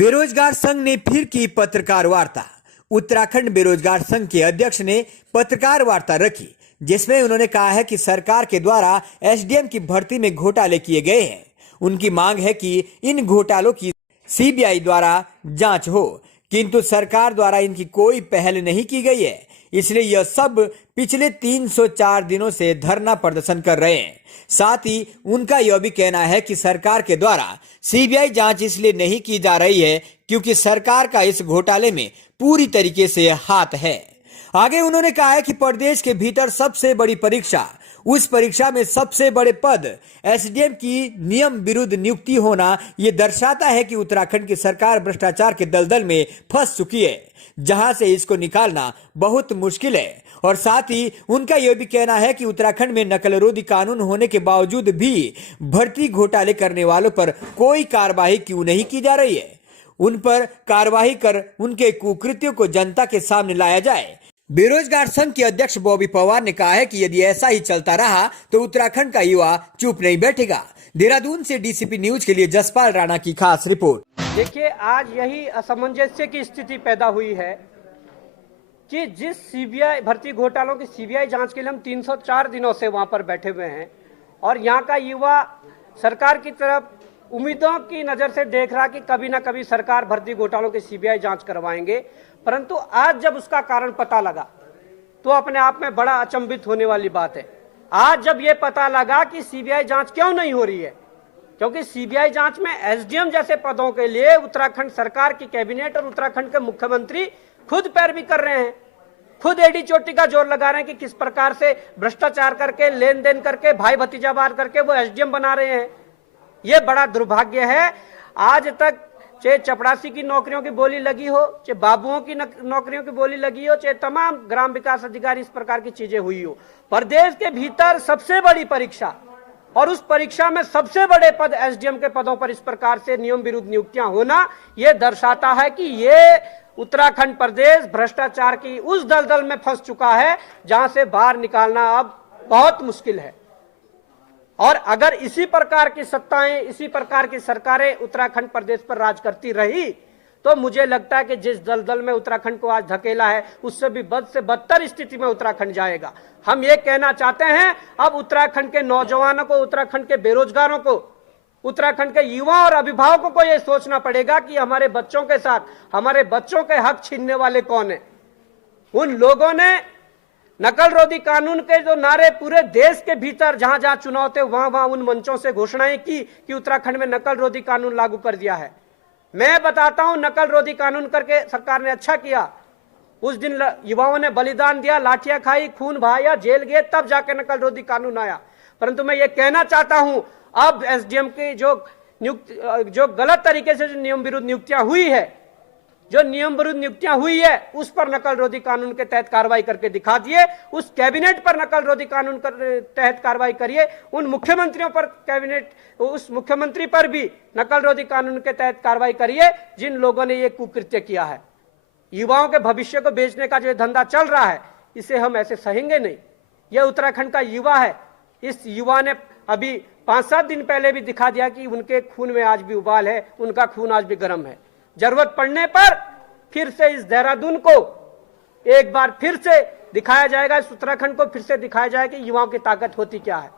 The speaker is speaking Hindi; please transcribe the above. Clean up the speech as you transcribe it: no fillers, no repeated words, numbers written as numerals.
बेरोजगार संघ ने फिर की पत्रकार वार्ता। उत्तराखंड बेरोजगार संघ के अध्यक्ष ने पत्रकार वार्ता रखी, जिसमें उन्होंने कहा है कि सरकार के द्वारा एसडीएम की भर्ती में घोटाले किए गए हैं। उनकी मांग है कि इन घोटालों की सीबीआई द्वारा जांच हो, किंतु सरकार द्वारा इनकी कोई पहल नहीं की गई है। इसलिए यह सब पिछले 304 दिनों से धरना प्रदर्शन कर रहे हैं। साथ ही उनका यह भी कहना है कि सरकार के द्वारा सीबीआई जांच इसलिए नहीं की जा रही है क्योंकि सरकार का इस घोटाले में पूरी तरीके से हाथ है। आगे उन्होंने कहा है कि प्रदेश के भीतर सबसे बड़ी परीक्षा, उस परीक्षा में सबसे बड़े पद एसडीएम की नियम विरुद्ध नियुक्ति होना यह दर्शाता है कि उत्तराखंड की सरकार भ्रष्टाचार के दलदल में फंस चुकी है, जहां से इसको निकालना बहुत मुश्किल है। और साथ ही उनका यह भी कहना है कि उत्तराखंड में नकलरोधी कानून होने के बावजूद भी भर्ती घोटाले करने वालों पर कोई कार्रवाई क्यों नहीं की जा रही है। उन पर कार्रवाई कर उनके कुकृत्यों को जनता के सामने लाया जाए। बेरोजगार संघ के अध्यक्ष बॉबी पवार ने कहा है कि यदि ऐसा ही चलता रहा तो उत्तराखंड का युवा चुप नहीं बैठेगा। देहरादून से डीसीपी न्यूज के लिए जसपाल राणा की खास रिपोर्ट। देखिए, आज यही असमंजस्य की स्थिति पैदा हुई है कि जिस सीबीआई भर्ती घोटालों की सीबीआई जांच के लिए हम 304 दिनों से वहां पर बैठे हुए हैं और यहाँ का युवा सरकार की तरफ उम्मीदों की नजर से देख रहा कि कभी ना कभी सरकार भर्ती घोटालों की सीबीआई जांच करवाएंगे, परंतु आज जब उसका कारण पता लगा तो अपने आप में बड़ा अचंभित होने वाली बात है। आज जब ये पता लगा कि सीबीआई जांच क्यों नहीं हो रही है, क्योंकि सीबीआई जांच में एसडीएम जैसे पदों के लिए उत्तराखंड सरकार की कैबिनेट और उत्तराखंड के मुख्यमंत्री खुद पैरवी कर रहे हैं, खुद एडी चोटी का जोर लगा रहे हैं कि किस प्रकार से भ्रष्टाचार करके, लेन देन करके, भाई भतीजावार करके वो एसडीएम बना रहे हैं। ये बड़ा दुर्भाग्य है। आज तक चाहे चपरासी की नौकरियों की बोली लगी हो, चाहे बाबुओं की नौकरियों की बोली लगी हो, चाहे तमाम ग्राम विकास अधिकारी, इस प्रकार की चीजें हुई हो। प्रदेश के भीतर सबसे बड़ी परीक्षा और उस परीक्षा में सबसे बड़े पद एसडीएम के पदों पर इस प्रकार से नियम विरुद्ध नियुक्तियां होना, यह दर्शाता है कि ये उत्तराखंड प्रदेश भ्रष्टाचार की उस दलदल में फंस चुका है जहां से बाहर निकालना अब बहुत मुश्किल है। और अगर इसी प्रकार की सत्ताएं, इसी प्रकार की सरकारें उत्तराखंड प्रदेश पर राज करती रही तो मुझे लगता है कि जिस दलदल में उत्तराखंड को आज धकेला है उससे भी बद से बदतर स्थिति में उत्तराखंड जाएगा। हम ये कहना चाहते हैं, अब उत्तराखंड के नौजवानों को, उत्तराखंड के बेरोजगारों को, उत्तराखंड के युवा और अभिभावकों को यह सोचना पड़ेगा कि हमारे बच्चों के साथ हमारे बच्चों के हक छीनने वाले कौन है। उन लोगों ने नकल रोधी कानून के जो नारे पूरे देश के भीतर जहां जहां चुनाव थे वहां वहां उन मंचों से घोषणाएं की कि उत्तराखंड में नकल रोधी कानून लागू कर दिया है। मैं बताता हूं, नकल रोधी कानून करके सरकार ने अच्छा किया। उस दिन युवाओं ने बलिदान दिया, लाठियां खाई, खून बहाया, जेल गए, तब जाके नकल रोधी कानून आया। परंतु मैं ये कहना चाहता हूं, अब एसडीएम की जो गलत तरीके से जो नियम विरुद्ध नियुक्तियां हुई है, जो नियम विरुद्ध नियुक्तियां हुई है, उस पर नकल रोधी कानून के तहत कार्रवाई करके दिखा दिए। उस कैबिनेट पर नकल रोधी कानून के तहत कार्रवाई करिए। उन मुख्यमंत्रियों पर कैबिनेट, उस मुख्यमंत्री पर भी नकल रोधी कानून के तहत कार्रवाई करिए जिन लोगों ने ये कुकृत्य किया है। युवाओं के भविष्य को बेचने का जो धंधा चल रहा है, इसे हम ऐसे सहेंगे नहीं। यह उत्तराखंड का युवा है। इस युवा ने अभी 5-7 दिन पहले भी दिखा दिया कि उनके खून में आज भी उबाल है, उनका खून आज भी गर्म है। जरूरत पड़ने पर फिर से इस देहरादून को एक बार फिर से दिखाया जाएगा, इस उत्तराखंड को फिर से दिखाया जाएगा कि युवाओं की ताकत होती क्या है।